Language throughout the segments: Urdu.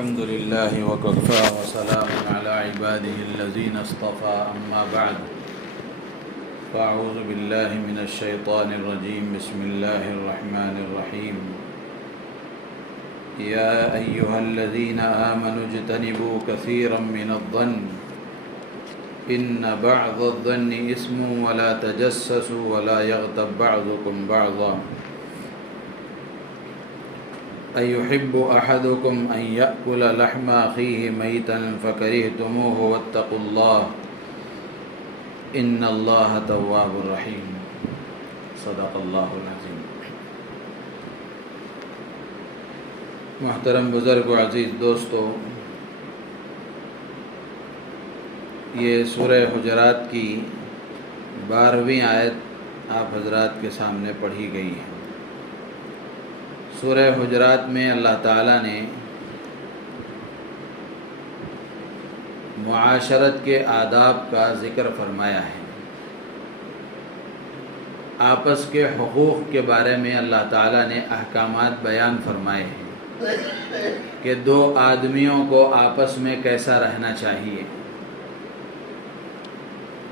الحمد لله وكفى وسلام على عباده الذين اصطفى أما بعد فأعوذ بالله من الشيطان الرجيم بسم الله الرحمن الرحيم يا أيها الذين آمنوا اجتنبوا كثيرا من الظن إن بعض الظن إثم ولا تجسسوا ولا يغتب بعضكم بعضا أيحب أحدكم أن يأكل لحم أخيه ميتا فكرهتموه واتقوا الله إن الله تواب رحيم صدق الله العظيم۔ محترم بزرگ و عزیز دوستو، یہ سورہ حجرات کی 12ویں آیت آپ حضرات کے سامنے پڑھی گئی ہے۔ سورہ حجرات میں اللہ تعالیٰ نے معاشرت کے آداب کا ذکر فرمایا ہے، آپس کے حقوق کے بارے میں اللہ تعالیٰ نے احکامات بیان فرمائے ہیں کہ دو آدمیوں کو آپس میں کیسا رہنا چاہیے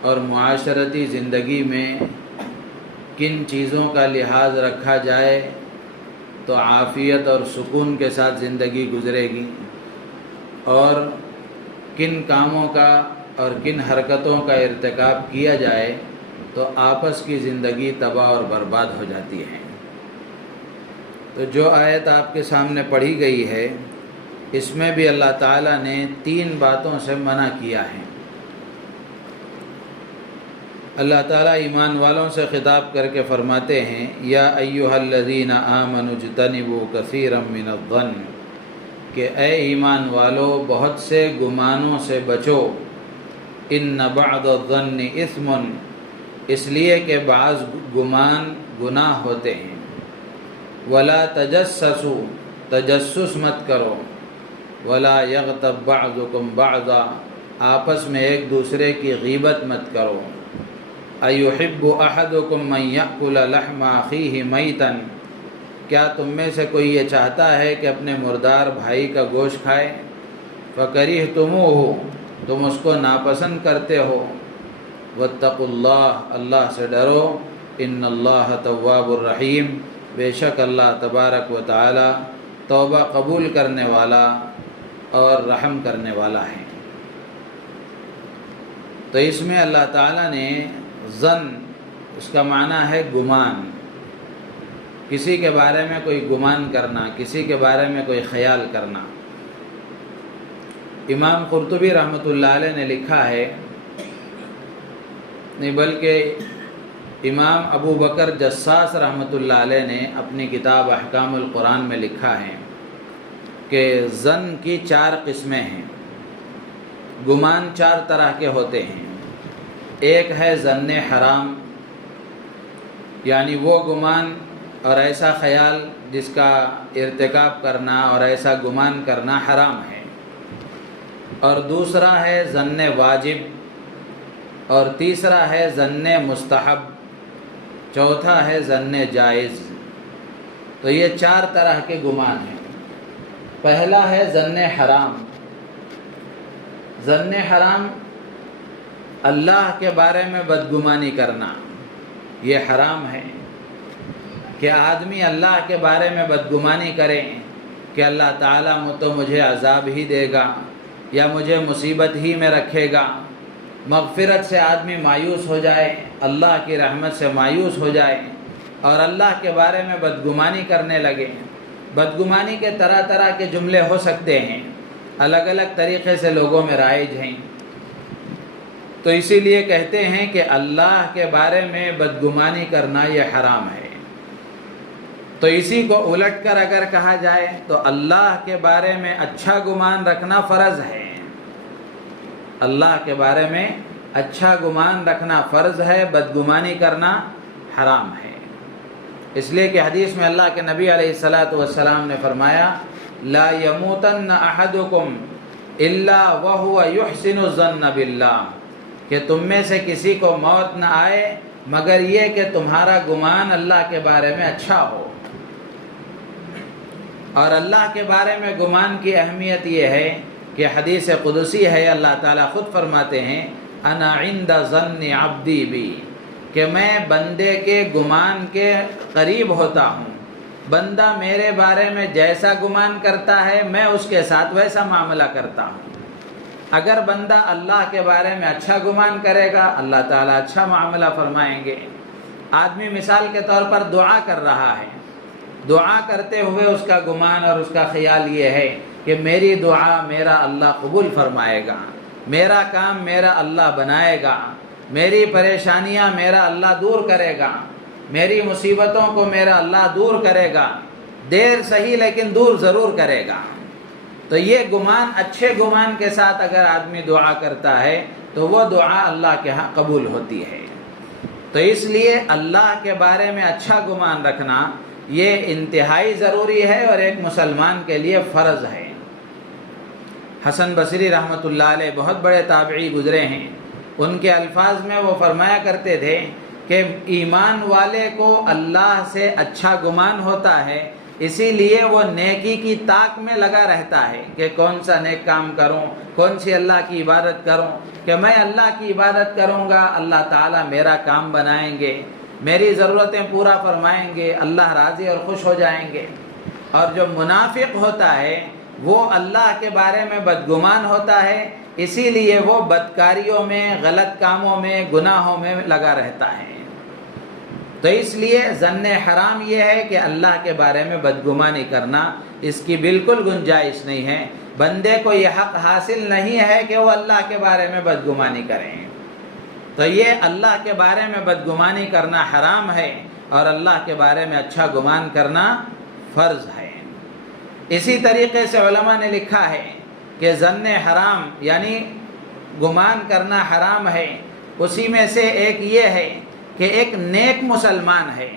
اور معاشرتی زندگی میں کن چیزوں کا لحاظ رکھا جائے تو عافیت اور سکون کے ساتھ زندگی گزرے گی، اور کن کاموں کا اور کن حرکتوں کا ارتکاب کیا جائے تو آپس کی زندگی تباہ اور برباد ہو جاتی ہے۔ تو جو آیت آپ کے سامنے پڑھی گئی ہے، اس میں بھی اللہ تعالیٰ نے 3 باتوں سے منع کیا ہے۔ اللہ تعالیٰ ایمان والوں سے خطاب کر کے فرماتے ہیں یا ایھا الذین آمنوا اجتنبوا کثیرا من الظن، کہ اے ایمان والو بہت سے گمانوں سے بچو، ان بعض الظن اثم، اس لیے کہ بعض گمان گناہ ہوتے ہیں، ولا تجسسوا، تجسس مت کرو، ولا یغتب بعضکم بعضا، آپس میں ایک دوسرے کی غیبت مت کرو، ایحب احدکم ان یأکل لحم اخیہ میتا، کیا تم میں سے کوئی یہ چاہتا ہے کہ اپنے مردار بھائی کا گوشت کھائے، فکرہتموہ، تم اس کو ناپسند کرتے ہو، واتقوا اللہ، اللہ سے ڈرو، ان اللہ تواب الرحیم، بے شک اللہ تبارک و تعالی توبہ قبول کرنے والا اور رحم کرنے والا ہے۔ تو اس میں اللہ تعالیٰ نے ظن، اس کا معنی ہے گمان، کسی کے بارے میں کوئی گمان کرنا، کسی کے بارے میں کوئی خیال کرنا۔ امام قرطبی رحمۃ اللہ علیہ نے لکھا ہے، نہیں بلکہ امام ابو بکر جساس رحمۃ اللہ علیہ نے اپنی کتاب احکام القرآن میں لکھا ہے کہ ظن کی 4 قسمیں ہیں، گمان 4 طرح کے ہوتے ہیں۔ ایک ہے ظن حرام، یعنی وہ گمان اور ایسا خیال جس کا ارتکاب کرنا اور ایسا گمان کرنا حرام ہے، اور دوسرا ہے ظن واجب، اور تیسرا ہے ظن مستحب، چوتھا ہے ظن جائز۔ تو یہ 4 طرح کے گمان ہیں۔ پہلا ہے ظن حرام۔ ظن حرام اللہ کے بارے میں بدگمانی کرنا، یہ حرام ہے کہ آدمی اللہ کے بارے میں بدگمانی کرے کہ اللہ تعالیٰ تو مجھے عذاب ہی دے گا یا مجھے مصیبت ہی میں رکھے گا، مغفرت سے آدمی مایوس ہو جائے، اللہ کی رحمت سے مایوس ہو جائے اور اللہ کے بارے میں بدگمانی کرنے لگے۔ بدگمانی کے طرح طرح کے جملے ہو سکتے ہیں، الگ الگ طریقے سے لوگوں میں رائج ہیں۔ تو اسی لیے کہتے ہیں کہ اللہ کے بارے میں بدگمانی کرنا یہ حرام ہے۔ تو اسی کو الٹ کر اگر کہا جائے تو اللہ کے بارے میں اچھا گمان رکھنا فرض ہے، اللہ کے بارے میں اچھا گمان رکھنا فرض ہے، بدگمانی کرنا حرام ہے۔ اس لیے کہ حدیث میں اللہ کے نبی علیہ الصلاۃ والسلام نے فرمایا لا یموتن احدکم الا وهو یحسن الظن باللہ، کہ تم میں سے کسی کو موت نہ آئے مگر یہ کہ تمہارا گمان اللہ کے بارے میں اچھا ہو۔ اور اللہ کے بارے میں گمان کی اہمیت یہ ہے کہ حدیث قدسی ہے، اللہ تعالیٰ خود فرماتے ہیں انا عند ظن عبدی بی، کہ میں بندے کے گمان کے قریب ہوتا ہوں، بندہ میرے بارے میں جیسا گمان کرتا ہے میں اس کے ساتھ ویسا معاملہ کرتا ہوں۔ اگر بندہ اللہ کے بارے میں اچھا گمان کرے گا اللہ تعالیٰ اچھا معاملہ فرمائیں گے۔ آدمی مثال کے طور پر دعا کر رہا ہے، دعا کرتے ہوئے اس کا گمان اور اس کا خیال یہ ہے کہ میری دعا میرا اللہ قبول فرمائے گا، میرا کام میرا اللہ بنائے گا، میری پریشانیاں میرا اللہ دور کرے گا، میری مصیبتوں کو میرا اللہ دور کرے گا، دیر صحیح لیکن دور ضرور کرے گا۔ تو یہ گمان اچھے گمان کے ساتھ اگر آدمی دعا کرتا ہے تو وہ دعا اللہ کے ہاں قبول ہوتی ہے۔ تو اس لیے اللہ کے بارے میں اچھا گمان رکھنا یہ انتہائی ضروری ہے اور ایک مسلمان کے لیے فرض ہے۔ حسن بصری رحمۃ اللہ علیہ بہت بڑے تابعی گزرے ہیں، ان کے الفاظ میں وہ فرمایا کرتے تھے کہ ایمان والے کو اللہ سے اچھا گمان ہوتا ہے، اسی لیے وہ نیکی کی طاق میں لگا رہتا ہے کہ کون سا نیک کام کروں، کون سی اللہ کی عبادت کروں، کہ میں اللہ کی عبادت کروں گا اللہ تعالیٰ میرا کام بنائیں گے، میری ضرورتیں پورا فرمائیں گے، اللہ راضی اور خوش ہو جائیں گے۔ اور جو منافق ہوتا ہے وہ اللہ کے بارے میں بدگمان ہوتا ہے، اسی لیے وہ بدکاریوں میں، غلط کاموں میں، گناہوں میں لگا رہتا ہے۔ تو اس لیے ظن حرام یہ ہے کہ اللہ کے بارے میں بدگمانی کرنا، اس کی بالکل گنجائش نہیں ہے۔ بندے کو یہ حق حاصل نہیں ہے کہ وہ اللہ کے بارے میں بدگمانی کریں۔ تو یہ اللہ کے بارے میں بدگمانی کرنا حرام ہے اور اللہ کے بارے میں اچھا گمان کرنا فرض ہے۔ اسی طریقے سے علماء نے لکھا ہے کہ ظن حرام یعنی گمان کرنا حرام ہے، اسی میں سے ایک یہ ہے کہ ایک نیک مسلمان ہے،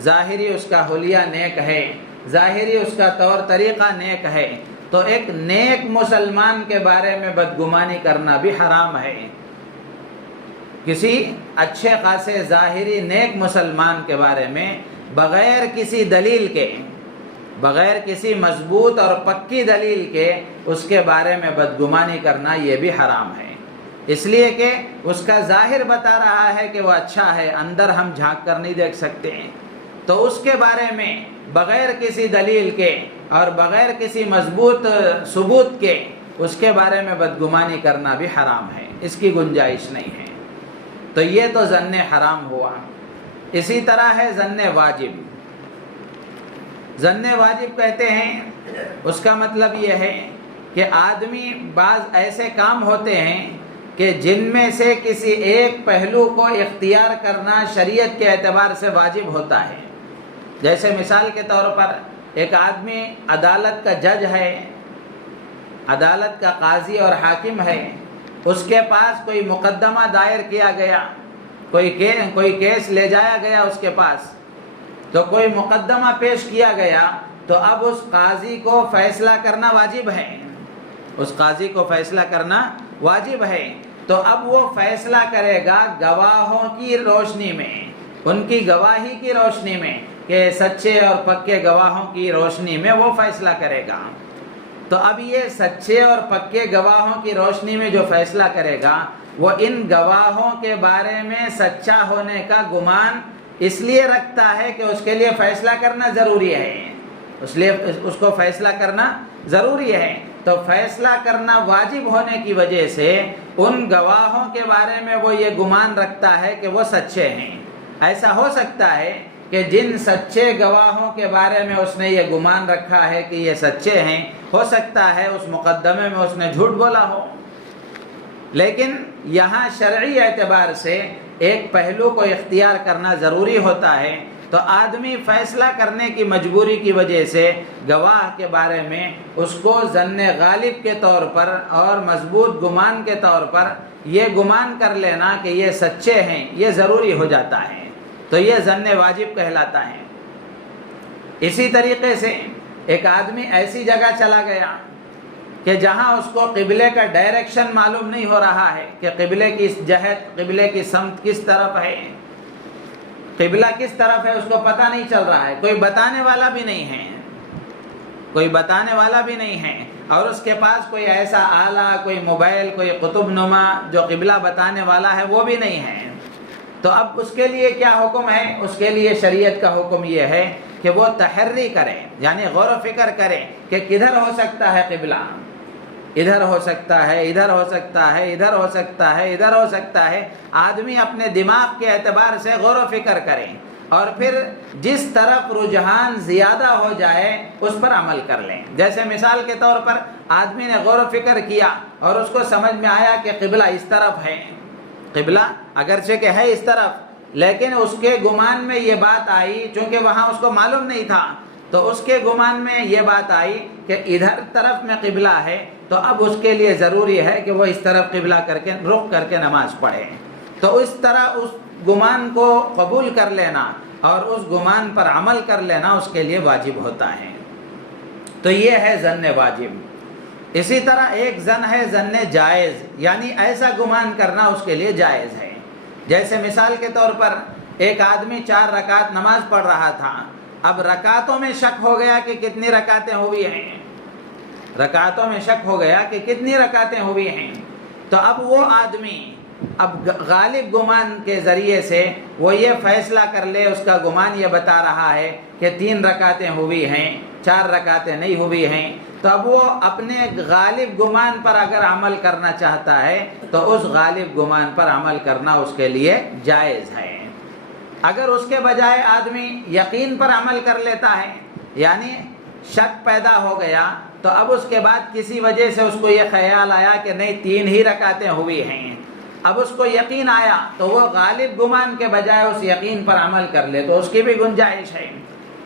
ظاہری اس کا حلیہ نیک ہے، ظاہری اس کا طور طریقہ نیک ہے، تو ایک نیک مسلمان کے بارے میں بدگمانی کرنا بھی حرام ہے۔ کسی اچھے خاصے ظاہری نیک مسلمان کے بارے میں بغیر کسی دلیل کے، بغیر کسی مضبوط اور پکی دلیل کے اس کے بارے میں بدگمانی کرنا یہ بھی حرام ہے، اس لیے کہ اس کا ظاہر بتا رہا ہے کہ وہ اچھا ہے، اندر ہم جھانک کر نہیں دیکھ سکتے ہیں، تو اس کے بارے میں بغیر کسی دلیل کے اور بغیر کسی مضبوط ثبوت کے اس کے بارے میں بدگمانی کرنا بھی حرام ہے، اس کی گنجائش نہیں ہے۔ تو یہ تو ظن حرام ہوا۔ اسی طرح ہے ظن واجب۔ ظن واجب کہتے ہیں، اس کا مطلب یہ ہے کہ آدمی بعض ایسے کام ہوتے ہیں کہ جن میں سے کسی ایک پہلو کو اختیار کرنا شریعت کے اعتبار سے واجب ہوتا ہے۔ جیسے مثال کے طور پر ایک آدمی عدالت کا جج ہے، عدالت کا قاضی اور حاکم ہے، اس کے پاس کوئی مقدمہ دائر کیا گیا، کوئی کیس لے جایا گیا اس کے پاس، تو کوئی مقدمہ پیش کیا گیا، تو اب اس قاضی کو فیصلہ کرنا واجب ہے، اس قاضی کو فیصلہ کرنا واجب ہے۔ تو اب وہ فیصلہ کرے گا گواہوں کی روشنی میں، ان کی گواہی کی روشنی میں، کہ سچے اور پکے گواہوں کی روشنی میں وہ فیصلہ کرے گا۔ تو اب یہ سچے اور پکے گواہوں کی روشنی میں جو فیصلہ کرے گا، وہ ان گواہوں کے بارے میں سچا ہونے کا گمان اس لیے رکھتا ہے کہ اس کے لیے فیصلہ کرنا ضروری ہے، اس لیے اس کو فیصلہ کرنا ضروری ہے۔ تو فیصلہ کرنا واجب ہونے کی وجہ سے ان گواہوں کے بارے میں وہ یہ گمان رکھتا ہے کہ وہ سچے ہیں۔ ایسا ہو سکتا ہے کہ جن سچے گواہوں کے بارے میں اس نے یہ گمان رکھا ہے کہ یہ سچے ہیں، ہو سکتا ہے اس مقدمے میں اس نے جھوٹ بولا ہو، لیکن یہاں شرعی اعتبار سے ایک پہلو کو اختیار کرنا ضروری ہوتا ہے۔ تو آدمی فیصلہ کرنے کی مجبوری کی وجہ سے گواہ کے بارے میں اس کو ظن غالب کے طور پر اور مضبوط گمان کے طور پر یہ گمان کر لینا کہ یہ سچے ہیں، یہ ضروری ہو جاتا ہے، تو یہ ظن واجب کہلاتا ہے۔ اسی طریقے سے ایک آدمی ایسی جگہ چلا گیا کہ جہاں اس کو قبلے کا ڈائریکشن معلوم نہیں ہو رہا ہے کہ قبلے کی جہت، قبلے کی سمت کس طرف ہے، قبلہ کس طرف ہے، اس کو پتہ نہیں چل رہا ہے، کوئی بتانے والا بھی نہیں ہے۔ کوئی بتانے والا بھی نہیں ہے، اور اس کے پاس کوئی ایسا آلہ، کوئی موبائل، کوئی قطب نما جو قبلہ بتانے والا ہے وہ بھی نہیں ہے، تو اب اس کے لیے کیا حکم ہے؟ اس کے لیے شریعت کا حکم یہ ہے کہ وہ تحری کرے، یعنی غور و فکر کرے کہ کدھر ہو سکتا ہے قبلہ، ادھر ہو سکتا ہے، ادھر ہو سکتا ہے، ادھر ہو سکتا ہے، ادھر ہو سکتا ہے۔ آدمی اپنے دماغ کے اعتبار سے غور و فکر کرے، اور پھر جس طرف رجحان زیادہ ہو جائے اس پر عمل کر لیں۔ جیسے مثال کے طور پر آدمی نے غور و فکر کیا اور اس کو سمجھ میں آیا کہ قبلہ اس طرف ہے، قبلہ اگرچہ کہ ہے اس طرف، لیکن اس کے گمان میں یہ بات آئی، چونکہ وہاں اس کو معلوم نہیں تھا، تو اس کے گمان میں یہ بات آئی کہ ادھر طرف میں قبلہ ہے، تو اب اس کے لیے ضروری ہے کہ وہ اس طرف قبلہ کر کے رخ کر کے نماز پڑھے۔ تو اس طرح اس گمان کو قبول کر لینا اور اس گمان پر عمل کر لینا اس کے لیے واجب ہوتا ہے۔ تو یہ ہے ظن واجب۔ اسی طرح ایک ظن ہے ظن جائز، یعنی ایسا گمان کرنا اس کے لیے جائز ہے۔ جیسے مثال کے طور پر ایک آدمی 4 رکعت نماز پڑھ رہا تھا، اب رکعتوں میں شک ہو گیا کہ کتنی رکعتیں ہوئی ہیں، رکعتوں میں شک ہو گیا کہ کتنی رکعتیں ہوئی ہیں، تو اب وہ آدمی اب غالب گمان کے ذریعے سے وہ یہ فیصلہ کر لے، اس کا گمان یہ بتا رہا ہے کہ 3 رکعتیں ہوئی ہیں، 4 رکعتیں نہیں ہوئی ہیں، تو اب وہ اپنے غالب گمان پر اگر عمل کرنا چاہتا ہے تو اس غالب گمان پر عمل کرنا اس کے لیے جائز ہے۔ اگر اس کے بجائے آدمی یقین پر عمل کر لیتا ہے، یعنی شک پیدا ہو گیا، تو اب اس کے بعد کسی وجہ سے اس کو یہ خیال آیا کہ نہیں 3 ہی رکعتیں ہوئی ہیں، اب اس کو یقین آیا تو وہ غالب گمان کے بجائے اس یقین پر عمل کر لے تو اس کی بھی گنجائش ہے۔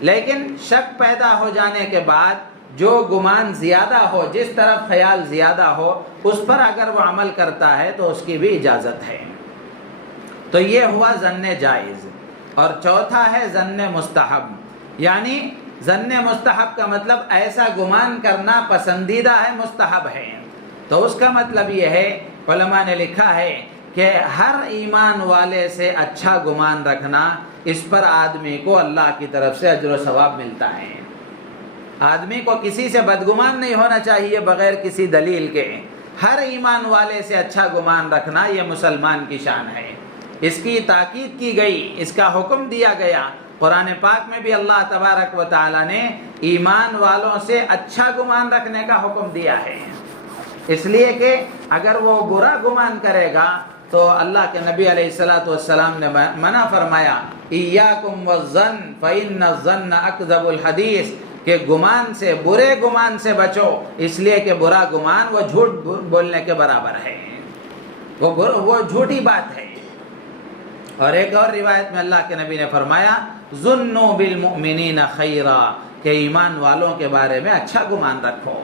لیکن شک پیدا ہو جانے کے بعد جو گمان زیادہ ہو، جس طرف خیال زیادہ ہو، اس پر اگر وہ عمل کرتا ہے تو اس کی بھی اجازت ہے۔ تو یہ ہوا ظن جائز۔ اور چوتھا ہے ظن مستحب، یعنی ظن مستحب کا مطلب ایسا گمان کرنا پسندیدہ ہے، مستحب ہے۔ تو اس کا مطلب یہ ہے، علماء نے لکھا ہے کہ ہر ایمان والے سے اچھا گمان رکھنا، اس پر آدمی کو اللہ کی طرف سے اجر و ثواب ملتا ہے۔ آدمی کو کسی سے بدگمان نہیں ہونا چاہیے بغیر کسی دلیل کے۔ ہر ایمان والے سے اچھا گمان رکھنا یہ مسلمان کی شان ہے، اس کی تاکید کی گئی، اس کا حکم دیا گیا۔ قرآن پاک میں بھی اللہ تبارک و تعالی نے ایمان والوں سے اچھا گمان رکھنے کا حکم دیا ہے، اس لیے کہ اگر وہ برا گمان کرے گا تو اللہ کے نبی علیہ الصلوۃ والسلام نے منع فرمایا، ایاکم والظن فإن الظن اکذب الحدیث، کہ گمان سے، برے گمان سے بچو، اس لیے کہ برا گمان وہ جھوٹ بولنے کے برابر ہے، وہ جھوٹی بات ہے۔ اور ایک اور روایت میں اللہ کے نبی نے فرمایا، ظنوا بالمؤمنین خیرا، کہ ایمان والوں کے بارے میں اچھا گمان رکھو۔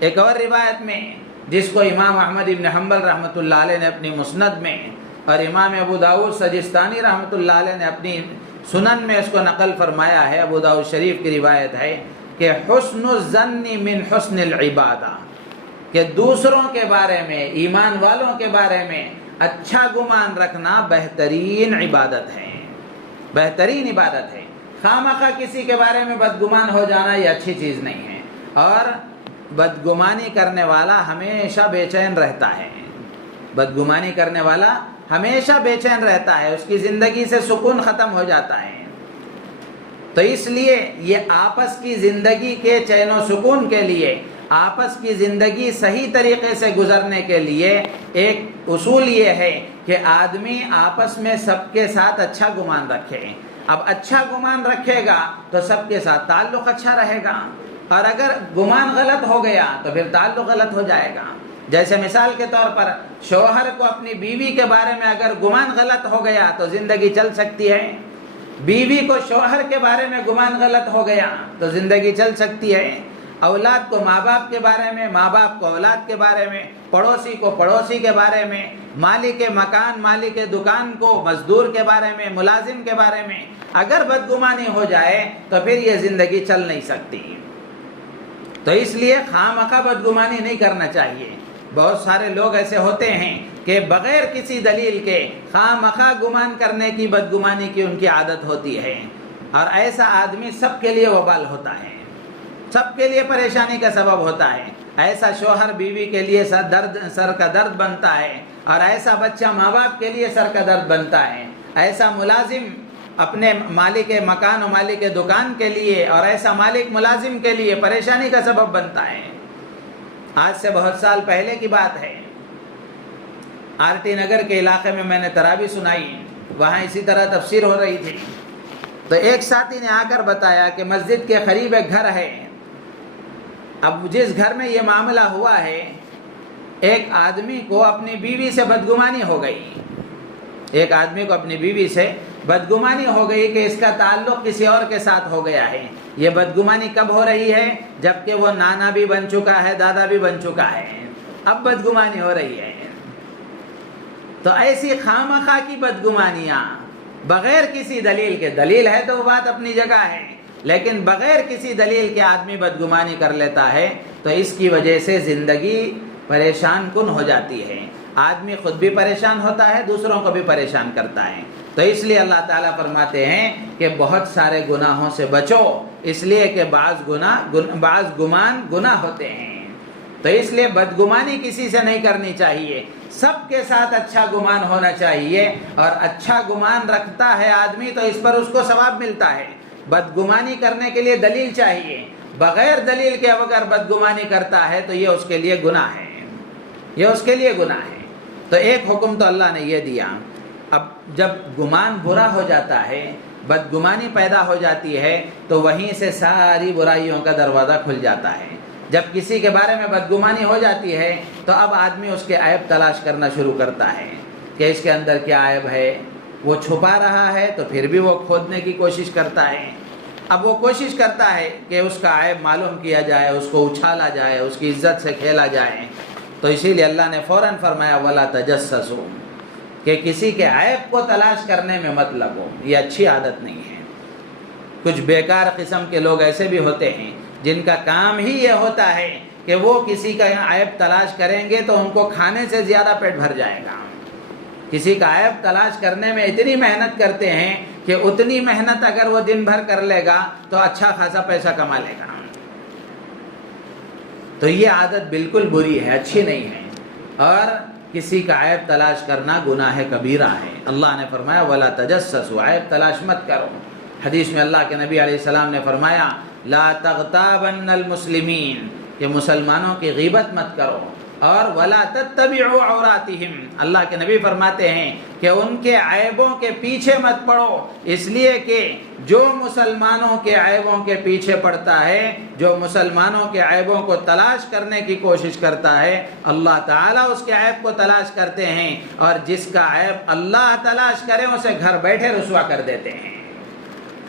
ایک اور روایت میں جس کو امام احمد بن حنبل رحمۃ اللہ علیہ نے اپنی مسند میں اور امام ابو داؤد سجستانی رحمۃ اللہ علیہ نے اپنی سنن میں اس کو نقل فرمایا ہے، ابو داؤد شریف کی روایت ہے کہ حسن الظن من حسن العبادہ، کہ دوسروں کے بارے میں، ایمان والوں کے بارے میں اچھا گمان رکھنا بہترین عبادت ہے، بہترین عبادت ہے۔ خامخواہ کسی کے بارے میں بدگمان ہو جانا یہ اچھی چیز نہیں ہے، اور بدگمانی کرنے والا ہمیشہ بے چین رہتا ہے، بدگمانی کرنے والا ہمیشہ بے چین رہتا ہے، اس کی زندگی سے سکون ختم ہو جاتا ہے۔ تو اس لیے یہ آپس کی زندگی کے چین و سکون کے لیے، آپس کی زندگی صحیح طریقے سے گزرنے کے لیے ایک اصول یہ ہے کہ آدمی آپس میں سب کے ساتھ اچھا گمان رکھے۔ اب اچھا گمان رکھے گا تو سب کے ساتھ تعلق اچھا رہے گا، اور اگر گمان غلط ہو گیا تو پھر تعلق غلط ہو جائے گا۔ جیسے مثال کے طور پر شوہر کو اپنی بیوی کے بارے میں اگر گمان غلط ہو گیا تو زندگی چل سکتی ہے، بیوی کو شوہر کے بارے میں گمان غلط ہو گیا تو زندگی چل سکتی ہے، اولاد کو ماں باپ کے بارے میں، ماں باپ کو اولاد کے بارے میں، پڑوسی کو پڑوسی کے بارے میں، مالک مکان مالک دکان کو مزدور کے بارے میں، ملازم کے بارے میں اگر بدگمانی ہو جائے تو پھر یہ زندگی چل نہیں سکتی۔ تو اس لیے خواہ بدگمانی نہیں کرنا چاہیے۔ بہت سارے لوگ ایسے ہوتے ہیں کہ بغیر کسی دلیل کے خواہ گمان کرنے کی، بدگمانی کی ان کی عادت ہوتی ہے، اور ایسا آدمی سب کے لیے وبال ہوتا ہے۔ سب کے لیے پریشانی کا سبب ہوتا ہے۔ ایسا شوہر بیوی کے لیے سر کا درد بنتا ہے، اور ایسا بچہ ماں باپ کے لیے سر کا درد بنتا ہے، ایسا ملازم اپنے مالک مکان و مالک دکان کے لیے، اور ایسا مالک ملازم کے لیے پریشانی کا سبب بنتا ہے۔ آج سے بہت سال پہلے کی بات ہے، آر ٹی نگر کے علاقے میں نے تراویح سنائی، وہاں اسی طرح تفسیر ہو رہی تھی، تو ایک ساتھی نے آ کر بتایا کہ مسجد کے قریب ایک گھر ہے، اب جس گھر میں یہ معاملہ ہوا ہے، ایک آدمی کو اپنی بیوی سے بدگمانی ہو گئی، ایک آدمی کو اپنی بیوی سے بدگمانی ہو گئی کہ اس کا تعلق کسی اور کے ساتھ ہو گیا ہے۔ یہ بدگمانی کب ہو رہی ہے؟ جبکہ وہ نانا بھی بن چکا ہے، دادا بھی بن چکا ہے، اب بدگمانی ہو رہی ہے۔ تو ایسی خامخواہ کی بدگمانیاں بغیر کسی دلیل کے، دلیل ہے تو وہ بات اپنی جگہ ہے، لیکن بغیر کسی دلیل کے آدمی بدگمانی کر لیتا ہے تو اس کی وجہ سے زندگی پریشان کن ہو جاتی ہے، آدمی خود بھی پریشان ہوتا ہے، دوسروں کو بھی پریشان کرتا ہے۔ تو اس لیے اللہ تعالیٰ فرماتے ہیں کہ بہت سارے گناہوں سے بچو، اس لیے کہ بعض گمان گناہ ہوتے ہیں۔ تو اس لیے بدگمانی کسی سے نہیں کرنی چاہیے، سب کے ساتھ اچھا گمان ہونا چاہیے، اور اچھا گمان رکھتا ہے آدمی تو اس پر اس کو ثواب ملتا ہے۔ بدگمانی کرنے کے لیے دلیل چاہیے، بغیر دلیل کے اگر بدگمانی کرتا ہے تو یہ اس کے لیے گناہ ہے، یہ اس کے لیے گناہ ہے۔ تو ایک حکم تو اللہ نے یہ دیا، اب جب گمان برا ہو جاتا ہے، بدگمانی پیدا ہو جاتی ہے، تو وہیں سے ساری برائیوں کا دروازہ کھل جاتا ہے۔ جب کسی کے بارے میں بدگمانی ہو جاتی ہے تو اب آدمی اس کے عیب تلاش کرنا شروع کرتا ہے کہ اس کے اندر کیا عیب ہے، وہ چھپا رہا ہے تو پھر بھی وہ کھودنے کی کوشش کرتا ہے۔ اب وہ کوشش کرتا ہے کہ اس کا عیب معلوم کیا جائے، اس کو اچھالا جائے، اس کی عزت سے کھیلا جائے۔ تو اسی لیے اللہ نے فوراً فرمایا وَلَا تَجَسَّسُوا، کہ کسی کے عیب کو تلاش کرنے میں مت لگو، یہ اچھی عادت نہیں ہے۔ کچھ بیکار قسم کے لوگ ایسے بھی ہوتے ہیں جن کا کام ہی یہ ہوتا ہے کہ وہ کسی کا عیب تلاش کریں گے تو ان کو کھانے سے زیادہ پیٹ بھر جائے گا۔ کسی کا عیب تلاش کرنے میں اتنی محنت کرتے ہیں کہ اتنی محنت اگر وہ دن بھر کر لے گا تو اچھا خاصا پیسہ کما لے گا۔ تو یہ عادت بالکل بری ہے، اچھی نہیں ہے، اور کسی کا عیب تلاش کرنا گناہ کبیرہ ہے۔ اللہ نے فرمایا وَلَا تَجَسَّسُوا، عیب تلاش مت کرو۔ حدیث میں اللہ کے نبی علیہ السلام نے فرمایا لا تغتابن المسلمین، کہ مسلمانوں کی غیبت مت کرو، اور ولا تتبعوا عوراتہم، اللہ کے نبی فرماتے ہیں کہ ان کے عیبوں کے پیچھے مت پڑو، اس لیے کہ جو مسلمانوں کے عیبوں کے پیچھے پڑتا ہے، جو مسلمانوں کے عیبوں کو تلاش کرنے کی کوشش کرتا ہے، اللہ تعالیٰ اس کے عیب کو تلاش کرتے ہیں، اور جس کا عیب اللہ تلاش کرے اسے گھر بیٹھے رسوا کر دیتے ہیں،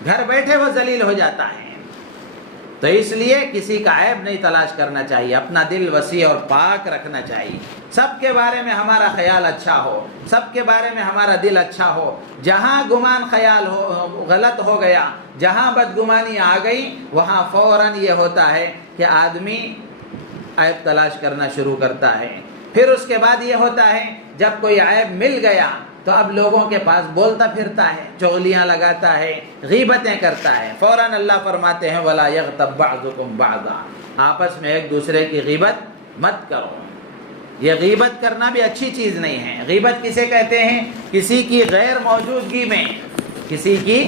گھر بیٹھے وہ ذلیل ہو جاتا ہے۔ تو اس لیے کسی کا عیب نہیں تلاش کرنا چاہیے، اپنا دل وسیع اور پاک رکھنا چاہیے، سب کے بارے میں ہمارا خیال اچھا ہو، سب کے بارے میں ہمارا دل اچھا ہو۔ جہاں گمان خیال غلط ہو گیا، جہاں بدگمانی آ گئی، وہاں فوراً یہ ہوتا ہے کہ آدمی عیب تلاش کرنا شروع کرتا ہے۔ پھر اس کے بعد یہ ہوتا ہے جب کوئی عیب مل گیا تو اب لوگوں کے پاس بولتا پھرتا ہے، چغلیاں لگاتا ہے، غیبتیں کرتا ہے۔ فوراً اللہ فرماتے ہیں وَلَا يَغْتَبْ بَعْضُكُمْ بَعْضًا، آپس میں ایک دوسرے کی غیبت مت کرو۔ یہ غیبت کرنا بھی اچھی چیز نہیں ہے۔ غیبت کسے کہتے ہیں؟ کسی کی غیر موجودگی میں، کسی کی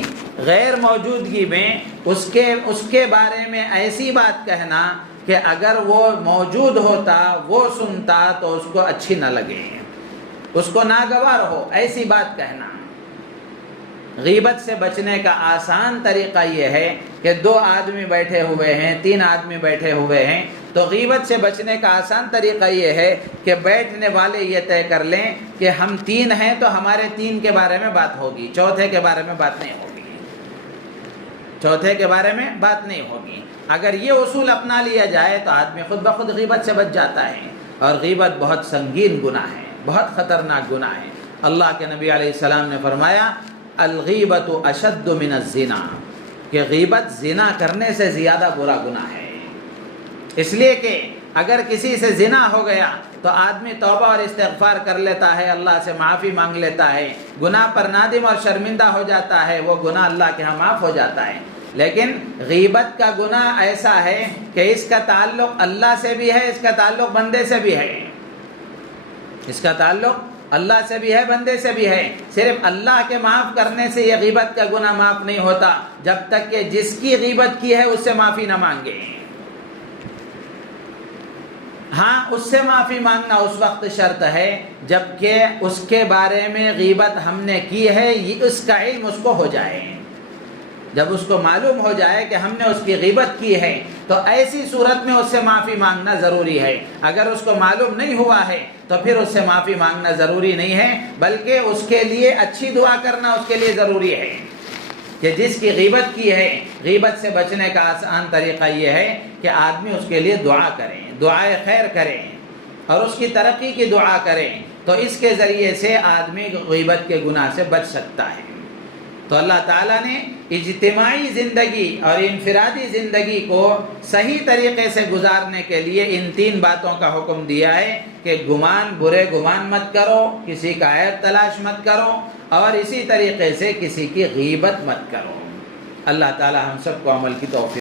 غیر موجودگی میں اس کے بارے میں ایسی بات کہنا کہ اگر وہ موجود ہوتا، وہ سنتا تو اس کو اچھی نہ لگے، اس کو ناگوار ہو، ایسی بات کہنا۔ غیبت سے بچنے کا آسان طریقہ یہ ہے کہ 2 آدمی بیٹھے ہوئے ہیں، 3 آدمی بیٹھے ہوئے ہیں، تو غیبت سے بچنے کا آسان طریقہ یہ ہے کہ بیٹھنے والے یہ طے کر لیں کہ ہم 3 ہیں تو ہمارے 3 کے بارے میں بات ہوگی، چوتھے کے بارے میں بات نہیں ہوگی، چوتھے کے بارے میں بات نہیں ہوگی۔ اگر یہ اصول اپنا لیا جائے تو آدمی خود بخود غیبت سے بچ جاتا ہے، اور غیبت بہت سنگین گناہ ہے، بہت خطرناک گناہ ہے۔ اللہ کے نبی علیہ السلام نے فرمایا الغیبت اشد من الزنا، کہ غیبت زنا کرنے سے زیادہ برا گناہ ہے۔ اس لیے کہ اگر کسی سے زنا ہو گیا تو آدمی توبہ اور استغفار کر لیتا ہے، اللہ سے معافی مانگ لیتا ہے، گناہ پر نادم اور شرمندہ ہو جاتا ہے، وہ گناہ اللہ کے ہاں معاف ہو جاتا ہے۔ لیکن غیبت کا گناہ ایسا ہے کہ اس کا تعلق اللہ سے بھی ہے، اس کا تعلق بندے سے بھی ہے، اس کا تعلق اللہ سے بھی ہے، بندے سے بھی ہے۔ صرف اللہ کے معاف کرنے سے یہ غیبت کا گناہ معاف نہیں ہوتا جب تک کہ جس کی غیبت کی ہے اس سے معافی نہ مانگے۔ ہاں، اس سے معافی مانگنا اس وقت شرط ہے جب کہ اس کے بارے میں غیبت ہم نے کی ہے، اس کا علم اس کو ہو جائے۔ جب اس کو معلوم ہو جائے کہ ہم نے اس کی غیبت کی ہے تو ایسی صورت میں اس سے معافی مانگنا ضروری ہے۔ اگر اس کو معلوم نہیں ہوا ہے تو پھر اس سے معافی مانگنا ضروری نہیں ہے، بلکہ اس کے لیے اچھی دعا کرنا اس کے لیے ضروری ہے کہ جس کی غیبت کی ہے، غیبت سے بچنے کا آسان طریقہ یہ ہے کہ آدمی اس کے لیے دعا کریں، دعائے خیر کریں اور اس کی ترقی کی دعا کریں، تو اس کے ذریعے سے آدمی غیبت کے گناہ سے بچ سکتا ہے۔ تو اللہ تعالیٰ نے اجتماعی زندگی اور انفرادی زندگی کو صحیح طریقے سے گزارنے کے لیے ان 3 باتوں کا حکم دیا ہے کہ برے گمان مت کرو، کسی کا عیب تلاش مت کرو، اور اسی طریقے سے کسی کی غیبت مت کرو۔ اللہ تعالیٰ ہم سب کو عمل کی توفیق